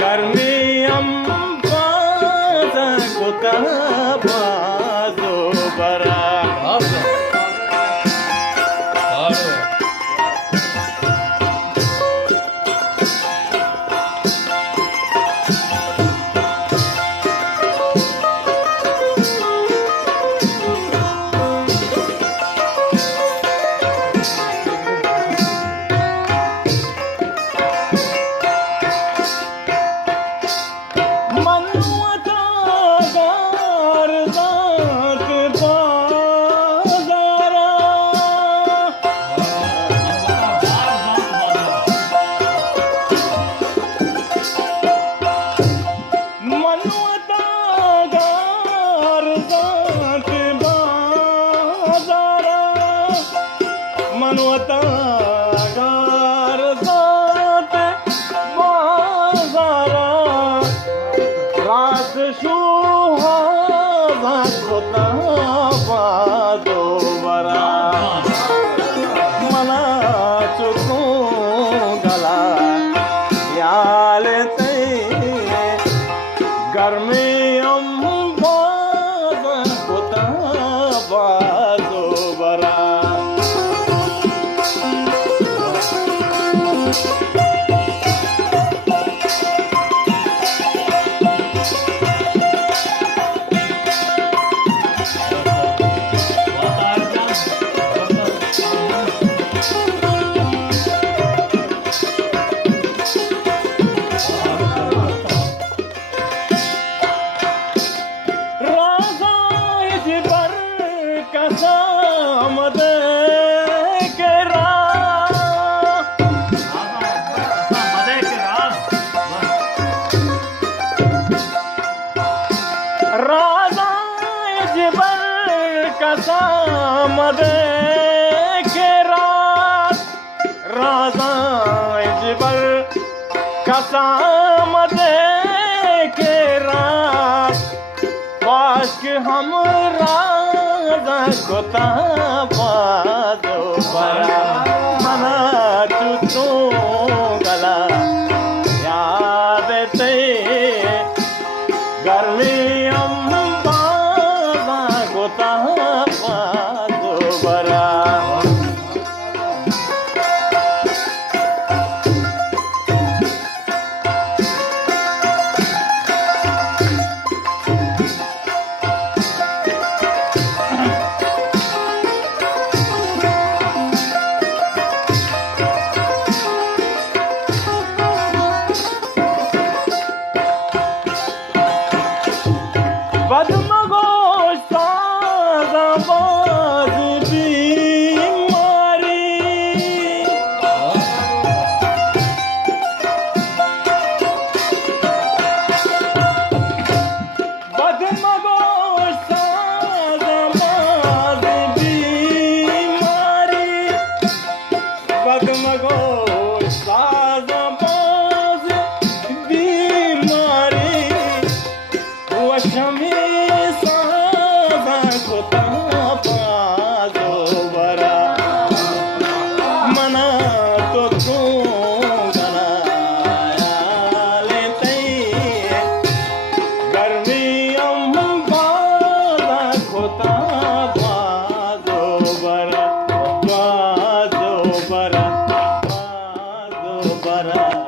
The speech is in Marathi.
कर्मी अंबाचा कोता बाजो बरा मनवता गार जाते बाजारा रात सुहावा होता बाजो बरा मना चुकून गला याल ते गर्मी अंबाजा होता बाजो बरा मध्ये के रात राजा जिबर कसामध्ये के रात वाश्क हम राजा कोता बाजो बरा मना तू गला याद ते गर्मी अंबाजा कोता बाजो बरा बदमगोश साज़ाबाज बीमारी बदमगोश साज़ाबाज बीमारी बदमगोश साज़ाबाज बीमारी वशमी बरा